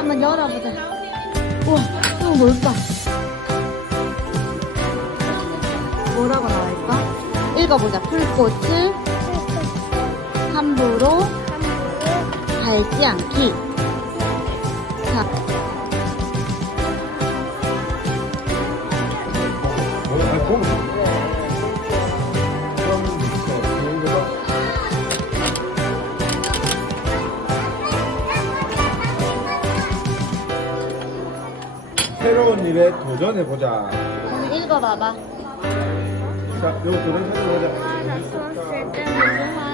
한번 열어보자. 우와, 이거 뭘까? 뭐라고 나와있어? 읽어보자. 풀꽃을 함부로 밟지 않기. 자, 새로운 일에 도전해보자. 오늘 읽어봐봐. 자, 이거 도전해보자. 나 수업 쓸때 무슨 말